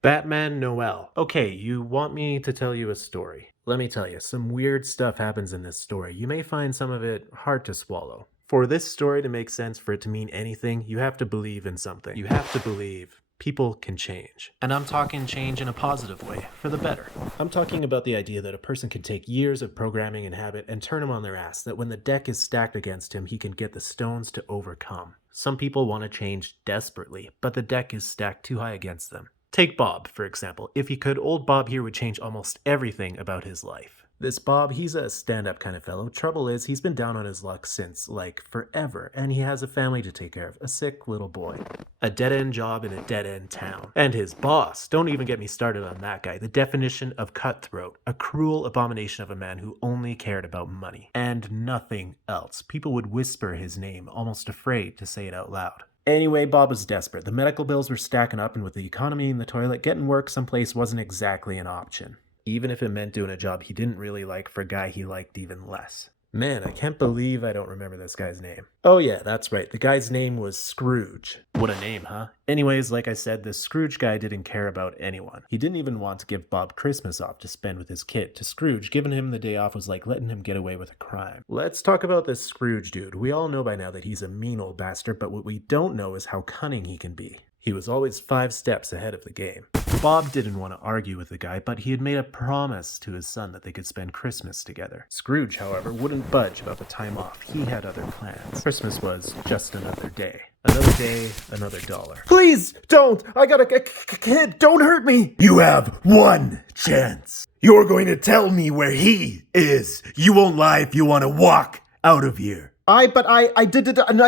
Batman Noël. Okay, you want me to tell you a story. Let me tell you, some weird stuff happens in this story. You may find some of it hard to swallow. For this story to make sense, for it to mean anything, you have to believe in something. You have to believe people can change. And I'm talking change in a positive way, for the better. I'm talking about the idea that a person can take years of programming and habit and turn him on their ass, that when the deck is stacked against him, he can get the stones to overcome. Some people want to change desperately, but the deck is stacked too high against them. Take Bob, for example. If he could, old Bob here would change almost everything about his life. This Bob, he's a stand-up kind of fellow. Trouble is, he's been down on his luck since, like, forever, and he has a family to take care of, a sick little boy. A dead-end job in a dead-end town. And his boss, don't even get me started on that guy, the definition of cutthroat, a cruel abomination of a man who only cared about money. And nothing else. People would whisper his name, almost afraid to say it out loud. Anyway, Bob was desperate. The medical bills were stacking up, and with the economy in the toilet, getting work someplace wasn't exactly an option. Even if it meant doing a job he didn't really like for a guy he liked even less. Man, I can't believe I don't remember this guy's name. Oh yeah, that's right. The guy's name was Scrooge. What a name, huh? Anyways, like I said, this Scrooge guy didn't care about anyone. He didn't even want to give Bob Christmas off to spend with his kid. To Scrooge, giving him the day off was like letting him get away with a crime. Let's talk about this Scrooge dude. We all know by now that he's a mean old bastard, but what we don't know is how cunning he can be. He was always 5 steps ahead of the game. Bob didn't want to argue with the guy, but he had made a promise to his son that they could spend Christmas together. Scrooge, however, wouldn't budge about the time off. He had other plans. Christmas was just another day. Another day, another dollar. Please, don't! I got a kid! Don't hurt me! You have one chance. You're going to tell me where he is. You won't lie if you want to walk out of here. I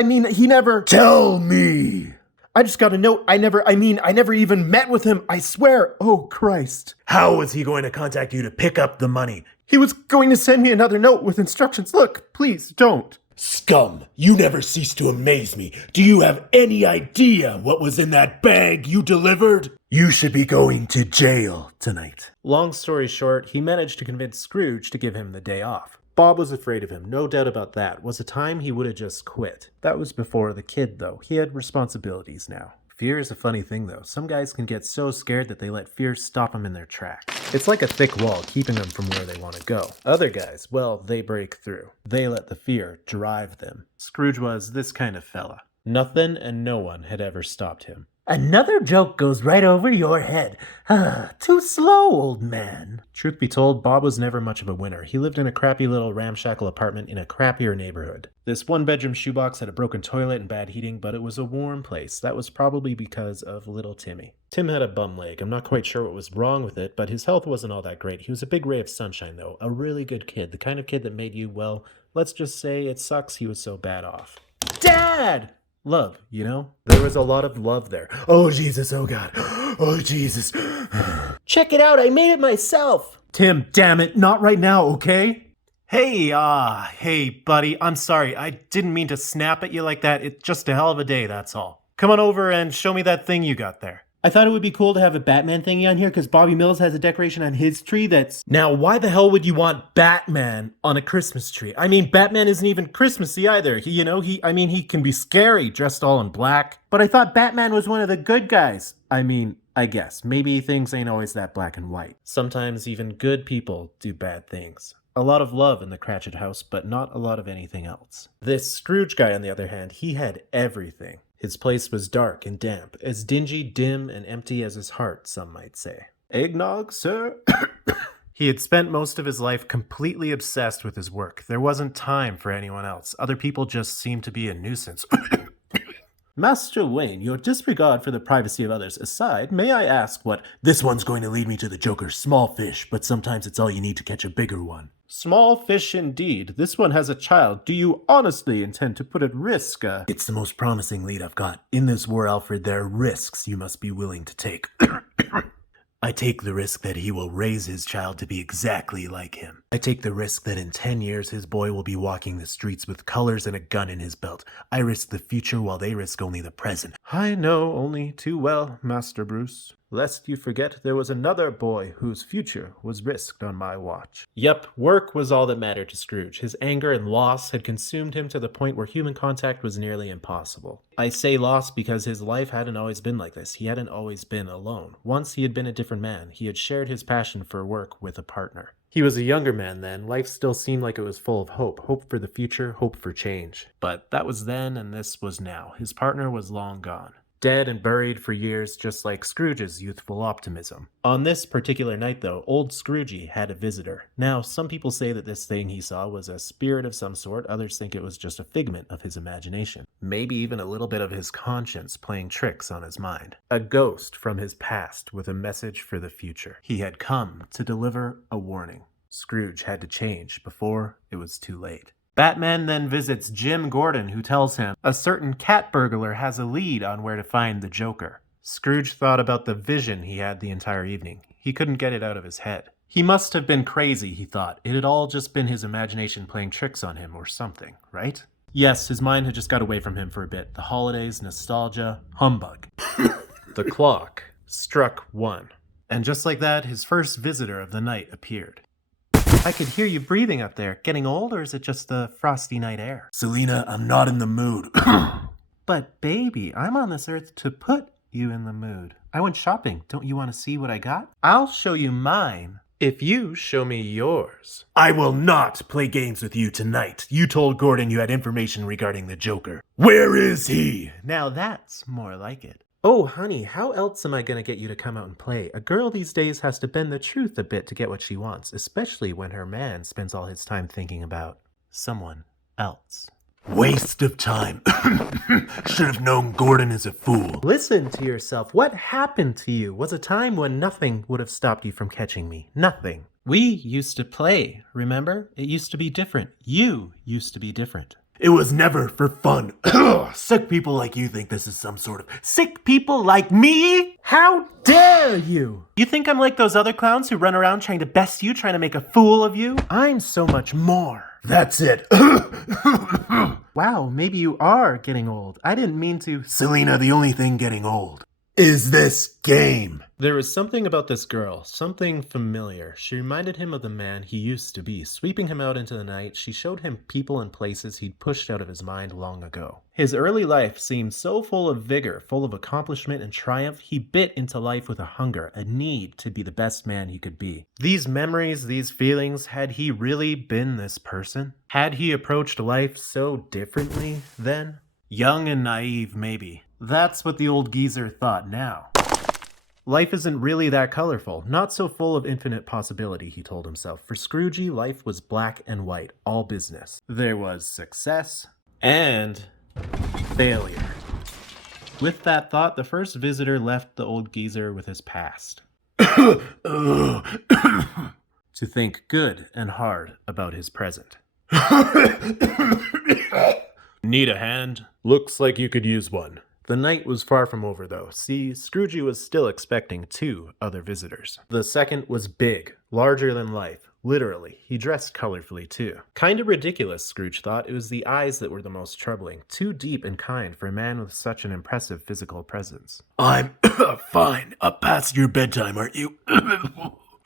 mean, he never... Tell me. I just got a note. I never even met with him. I swear. Oh, Christ. How was he going to contact you to pick up the money? He was going to send me another note with instructions. Look, please, don't. Scum, you never cease to amaze me. Do you have any idea what was in that bag you delivered? You should be going to jail tonight. Long story short, he managed to convince Scrooge to give him the day off. Bob was afraid of him, no doubt about that. Was a time he would have just quit. That was before the kid, though. He had responsibilities now. Fear is a funny thing, though. Some guys can get so scared that they let fear stop them in their tracks. It's like a thick wall keeping them from where they want to go. Other guys, well, they break through. They let the fear drive them. Scrooge was this kind of fella. Nothing and no one had ever stopped him. Another joke goes right over your head. Too slow, old man. Truth be told, Bob was never much of a winner. He lived in a crappy little ramshackle apartment in a crappier neighborhood. This one-bedroom shoebox had a broken toilet and bad heating, but it was a warm place. That was probably because of little Timmy. Tim had a bum leg. I'm not quite sure what was wrong with it, but his health wasn't all that great. He was a big ray of sunshine, though. A really good kid. The kind of kid that made you, well, let's just say it sucks he was so bad off. Dad! Love, you know? There was a lot of love there. Oh, Jesus, oh, God. Oh, Jesus. Check it out, I made it myself. Tim, damn it, not right now, okay? Hey, buddy, I'm sorry. I didn't mean to snap at you like that. It's just a hell of a day, that's all. Come on over and show me that thing you got there. I thought it would be cool to have a Batman thingy on here because Bobby Mills has a decoration on his tree that's... Now, why the hell would you want Batman on a Christmas tree? I mean, Batman isn't even Christmassy either. He can be scary, dressed all in black. But I thought Batman was one of the good guys. I guess. Maybe things ain't always that black and white. Sometimes even good people do bad things. A lot of love in the Cratchit house, but not a lot of anything else. This Scrooge guy, on the other hand, he had everything. His place was dark and damp, as dingy, dim, and empty as his heart, some might say. Eggnog, sir? He had spent most of his life completely obsessed with his work. There wasn't time for anyone else. Other people just seemed to be a nuisance. Master Wayne, your disregard for the privacy of others aside, may I ask what... This one's going to lead me to the Joker's small fish, but sometimes it's all you need to catch a bigger one. Small fish indeed. This one has a child. Do you honestly intend to put at risk It's the most promising lead I've got. In this war, Alfred, there are risks you must be willing to take. I take the risk that he will raise his child to be exactly like him. I take the risk that in 10 years his boy will be walking the streets with colors and a gun in his belt. I risk the future while they risk only the present. I know only too well, Master Bruce. Lest you forget there was another boy whose future was risked on my watch. Yep, work was all that mattered to Scrooge. His anger and loss had consumed him to the point where human contact was nearly impossible. I say loss because his life hadn't always been like this. He hadn't always been alone. Once he had been a different man. He had shared his passion for work with a partner. He was a younger man then. Life still seemed like it was full of hope. Hope for the future, hope for change. But that was then and this was now. His partner was long gone. Dead and buried for years, just like Scrooge's youthful optimism. On this particular night, though, old Scroogey had a visitor. Now, some people say that this thing he saw was a spirit of some sort. Others think it was just a figment of his imagination. Maybe even a little bit of his conscience playing tricks on his mind. A ghost from his past with a message for the future. He had come to deliver a warning. Scrooge had to change before it was too late. Batman then visits Jim Gordon, who tells him a certain cat burglar has a lead on where to find the Joker. Scrooge thought about the vision he had the entire evening. He couldn't get it out of his head. He must have been crazy, he thought. It had all just been his imagination playing tricks on him or something, right? Yes, his mind had just got away from him for a bit. The holidays, nostalgia, humbug. The clock struck 1. And just like that, his first visitor of the night appeared. I could hear you breathing up there. Getting old, or is it just the frosty night air? Selina, I'm not in the mood. But baby, I'm on this earth to put you in the mood. I went shopping. Don't you want to see what I got? I'll show you mine if you show me yours. I will not play games with you tonight. You told Gordon you had information regarding the Joker. Where is he? Now that's more like it. Oh, honey, how else am I going to get you to come out and play? A girl these days has to bend the truth a bit to get what she wants, especially when her man spends all his time thinking about someone else. Waste of time. Should have known Gordon is a fool. Listen to yourself. What happened to you was a time when nothing would have stopped you from catching me. Nothing. We used to play, remember? It used to be different. You used to be different. It was never for fun. Sick people like you think this is some sort of... Sick people like me? How dare you? You think I'm like those other clowns who run around trying to best you, trying to make a fool of you? I'm so much more. That's it. Wow, maybe you are getting old. I didn't mean to... Selina, the only thing getting old is this game. There was something about this girl, something familiar. She reminded him of the man he used to be. Sweeping him out into the night, she showed him people and places he'd pushed out of his mind long ago. His early life seemed so full of vigor, full of accomplishment and triumph. He bit into life with a hunger, a need to be the best man he could be. These memories, these feelings, had he really been this person? Had he approached life so differently then? Young and naive, maybe. That's what the old geezer thought now. Life isn't really that colorful, not so full of infinite possibility, he told himself. For Scroogey, life was black and white, all business. There was success and failure. With that thought, the first visitor left the old geezer with his past. To think good and hard about his present. Need a hand? Looks like you could use one. The night was far from over, though. See, Scroogey was still expecting 2 other visitors. The second was big, larger than life. Literally. He dressed colorfully, too. Kinda ridiculous, Scrooge thought. It was the eyes that were the most troubling. Too deep and kind for a man with such an impressive physical presence. I'm fine. Up past your bedtime, aren't you?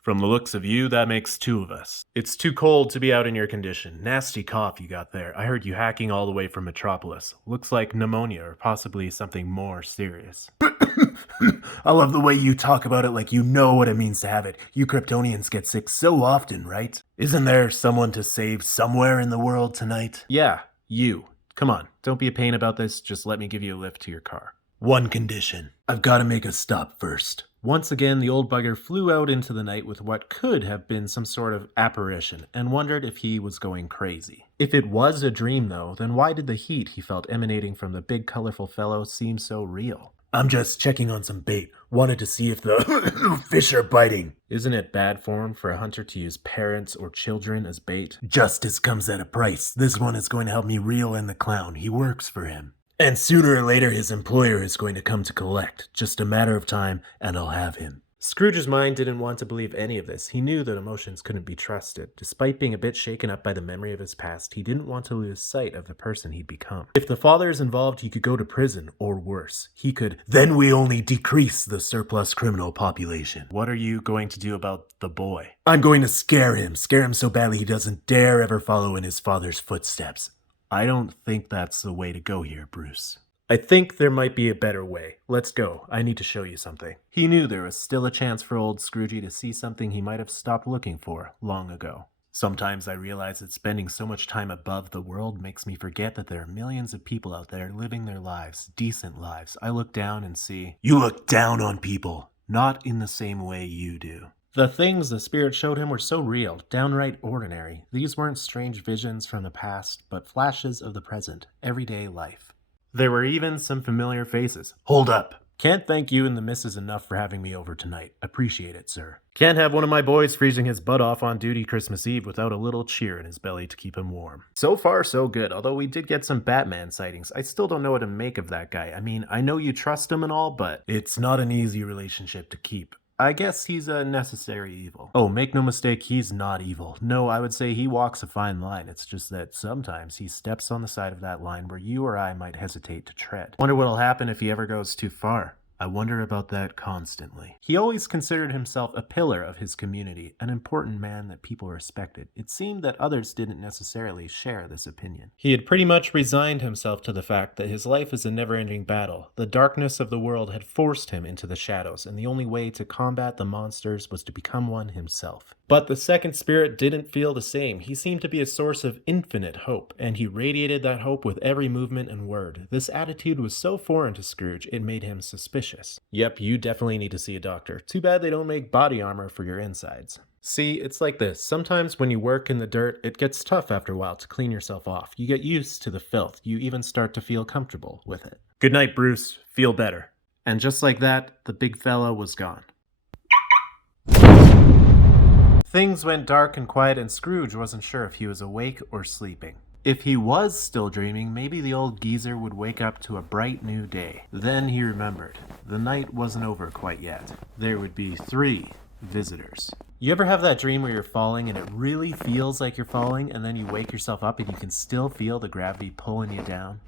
From the looks of you, that makes 2 of us. It's too cold to be out in your condition. Nasty cough you got there. I heard you hacking all the way from Metropolis. Looks like pneumonia or possibly something more serious. I love the way you talk about it like you know what it means to have it. You Kryptonians get sick so often, right? Isn't there someone to save somewhere in the world tonight? Yeah, you. Come on, don't be a pain about this. Just let me give you a lift to your car. One condition. I've got to make a stop first. Once again, the old bugger flew out into the night with what could have been some sort of apparition and wondered if he was going crazy. If it was a dream, though, then why did the heat he felt emanating from the big colorful fellow seem so real? I'm just checking on some bait. Wanted to see if the fish are biting. Isn't it bad form for a hunter to use parents or children as bait? Justice comes at a price. This one is going to help me reel in the clown. He works for him. And sooner or later his employer is going to come to collect. Just a matter of time, and I'll have him. Scrooge's mind didn't want to believe any of this. He knew that emotions couldn't be trusted. Despite being a bit shaken up by the memory of his past, he didn't want to lose sight of the person he'd become. If the father is involved, he could go to prison, or worse, he could... Then we only decrease the surplus criminal population. What are you going to do about the boy? I'm going to scare him so badly he doesn't dare ever follow in his father's footsteps. I don't think that's the way to go here, Bruce. I think there might be a better way. Let's go. I need to show you something. He knew there was still a chance for old Scroogey to see something he might have stopped looking for long ago. Sometimes I realize that spending so much time above the world makes me forget that there are millions of people out there living their lives, decent lives. I look down and see... You look down on people. Not in the same way you do. The things the spirit showed him were so real, downright ordinary. These weren't strange visions from the past, but flashes of the present, everyday life. There were even some familiar faces. Hold up. Can't thank you and the missus enough for having me over tonight. Appreciate it, sir. Can't have one of my boys freezing his butt off on duty Christmas Eve without a little cheer in his belly to keep him warm. So far, so good. Although we did get some Batman sightings, I still don't know what to make of that guy. I mean, I know you trust him and all, but it's not an easy relationship to keep. I guess he's a necessary evil. Oh, make no mistake, he's not evil. No, I would say he walks a fine line. It's just that sometimes he steps on the side of that line where you or I might hesitate to tread. Wonder what'll happen if he ever goes too far. I wonder about that constantly. He always considered himself a pillar of his community, an important man that people respected. It seemed that others didn't necessarily share this opinion. He had pretty much resigned himself to the fact that his life is a never-ending battle. The darkness of the world had forced him into the shadows, and the only way to combat the monsters was to become one himself. But the second spirit didn't feel the same. He seemed to be a source of infinite hope, and he radiated that hope with every movement and word. This attitude was so foreign to Scrooge, it made him suspicious. Yep, you definitely need to see a doctor. Too bad they don't make body armor for your insides. See, it's like this. Sometimes when you work in the dirt, it gets tough after a while to clean yourself off. You get used to the filth. You even start to feel comfortable with it. Good night, Bruce. Feel better. And just like that, the big fella was gone. Things went dark and quiet, and Scrooge wasn't sure if he was awake or sleeping. If he was still dreaming, maybe the old geezer would wake up to a bright new day. Then he remembered. The night wasn't over quite yet. There would be 3 visitors. You ever have that dream where you're falling and it really feels like you're falling, and then you wake yourself up and you can still feel the gravity pulling you down?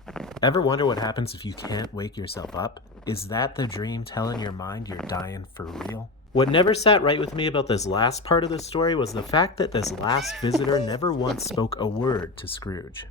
Ever wonder what happens if you can't wake yourself up? Is that the dream telling your mind you're dying for real? What never sat right with me about this last part of the story was the fact that this last visitor never once spoke a word to Scrooge.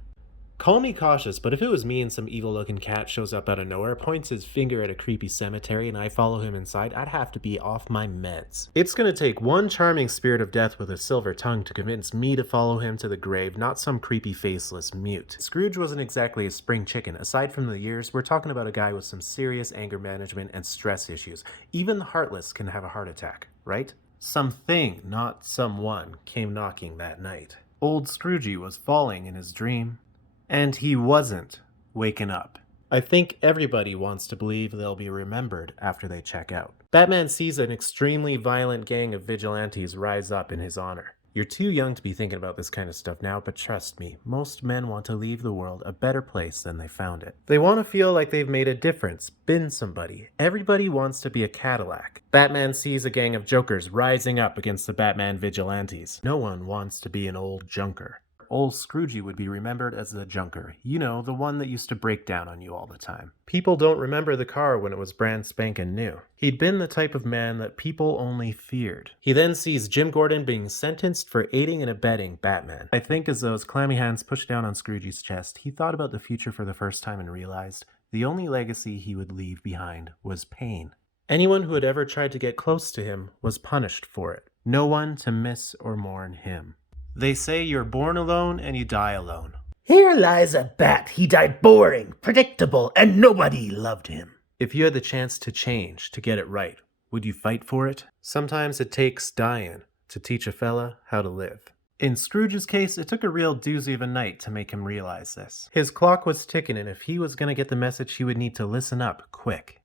Call me cautious, but if it was me and some evil-looking cat shows up out of nowhere, points his finger at a creepy cemetery, and I follow him inside, I'd have to be off my meds. It's gonna take one charming spirit of death with a silver tongue to convince me to follow him to the grave, not some creepy faceless mute. Scrooge wasn't exactly a spring chicken. Aside from the years, we're talking about a guy with some serious anger management and stress issues. Even the heartless can have a heart attack, right? Something, not someone, came knocking that night. Old Scroogey was falling in his dream. And he wasn't waking up. I think everybody wants to believe they'll be remembered after they check out. Batman sees an extremely violent gang of vigilantes rise up in his honor. You're too young to be thinking about this kind of stuff now, but trust me, most men want to leave the world a better place than they found it. They want to feel like they've made a difference, been somebody. Everybody wants to be a Cadillac. Batman sees a gang of jokers rising up against the Batman vigilantes. No one wants to be an old junker. Old Scroogey would be remembered as the junker. You know, the one that used to break down on you all the time. People don't remember the car when it was brand spanking new. He'd been the type of man that people only feared. He then sees Jim Gordon being sentenced for aiding and abetting Batman. I think as those clammy hands pushed down on Scroogey's chest, he thought about the future for the first time and realized the only legacy he would leave behind was pain. Anyone who had ever tried to get close to him was punished for it. No one to miss or mourn him. They say you're born alone and you die alone. Here lies a bat. He died boring, predictable, and nobody loved him. If you had the chance to change, to get it right, would you fight for it? Sometimes it takes dying to teach a fella how to live. In Scrooge's case, it took a real doozy of a night to make him realize this. His clock was ticking, and if he was going to get the message, he would need to listen up quick.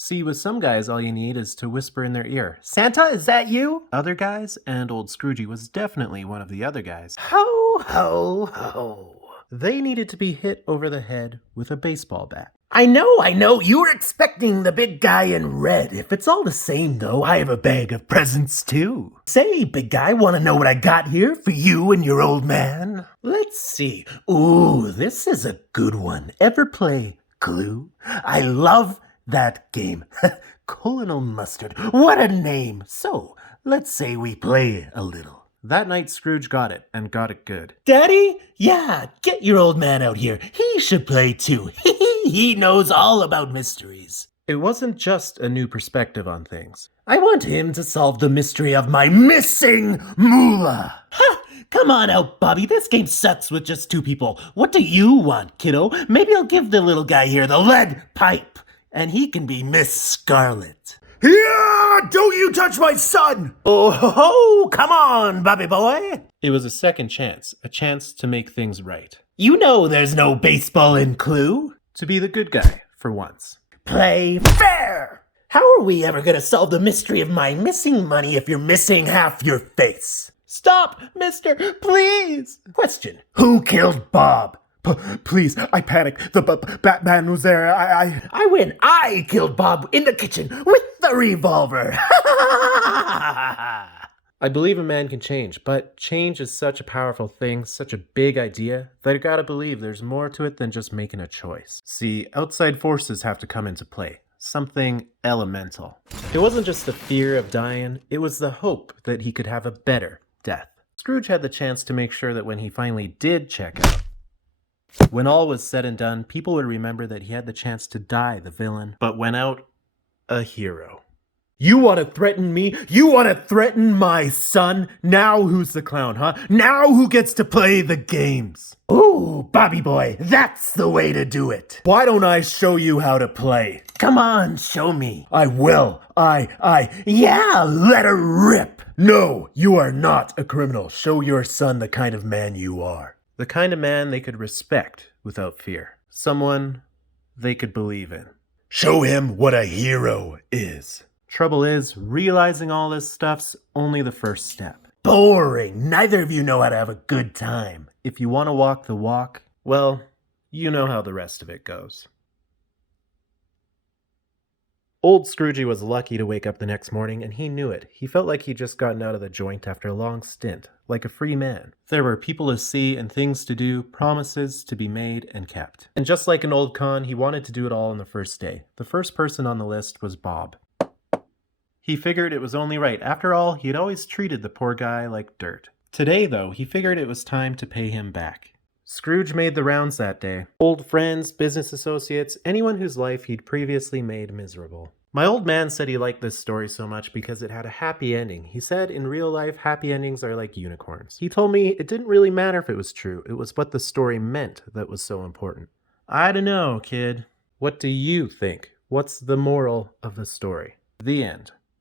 See, with some guys, all you need is to whisper in their ear, Santa, is that you? Other guys, and old Scroogey was definitely one of the other guys, Ho, ho, ho. they needed to be hit over the head with a baseball bat. I know. You were expecting the big guy in red. If it's all the same, though, I have a bag of presents, too. Say, big guy, want to know what I got here for you and your old man? Let's see. Ooh, this is a good one. Ever play Clue? I love that game. Colonel Mustard. What a name. So, let's say we play a little. That night, Scrooge got it, and got it good. Daddy? Yeah, get your old man out here. He should play too. He knows all about mysteries. It wasn't just a new perspective on things. I want him to solve the mystery of my missing moolah. Ha! Come on out, Bobby. This game sucks with just two people. What do you want, kiddo? Maybe I'll give the little guy here the lead pipe, and he can be Miss Scarlet. Yeah! Don't you touch my son! Oh, ho, ho, come on, Bobby boy. It was a second chance, a chance to make things right. You know there's no baseball in Clue. To be the good guy, for once. Play fair! How are we ever gonna solve the mystery of my missing money if you're missing half your face? Stop, mister, please! Question. Who killed Bob? Please, I panicked. The Batman was there. I win. I killed Bob in the kitchen with the revolver. I believe a man can change, but change is such a powerful thing, such a big idea, that I gotta believe there's more to it than just making a choice. See, outside forces have to come into play. Something elemental. It wasn't just the fear of dying, it was the hope that he could have a better death. Scrooge had the chance to make sure that when he finally did check out, when all was said and done, people would remember that he had the chance to die the villain, but went out a hero. You want to threaten me? You want to threaten my son? Now who's the clown, huh? Now who gets to play the games? Ooh, Bobby boy, that's the way to do it. Why don't I show you how to play? Come on, show me. I will. Yeah, let her rip. No, you are not a criminal. Show your son the kind of man you are. The kind of man they could respect without fear. Someone they could believe in. Show him what a hero is. Trouble is, realizing all this stuff's only the first step. Boring. Neither of you know how to have a good time. If you want to walk the walk, well, you know how the rest of it goes. Old Scroogey was lucky to wake up the next morning, and he knew it. He felt like he'd just gotten out of the joint after a long stint, like a free man. There were people to see and things to do, promises to be made and kept. And just like an old con, he wanted to do it all on the first day. The first person on the list was Bob. He figured it was only right. After all, he'd always treated the poor guy like dirt. Today, though, he figured it was time to pay him back. Scrooge made the rounds that day. Old friends, business associates, anyone whose life he'd previously made miserable. My old man said he liked this story so much because it had a happy ending. He said in real life, happy endings are like unicorns. He told me it didn't really matter if it was true. It was what the story meant that was so important. I don't know, kid. What do you think? What's the moral of the story? The end.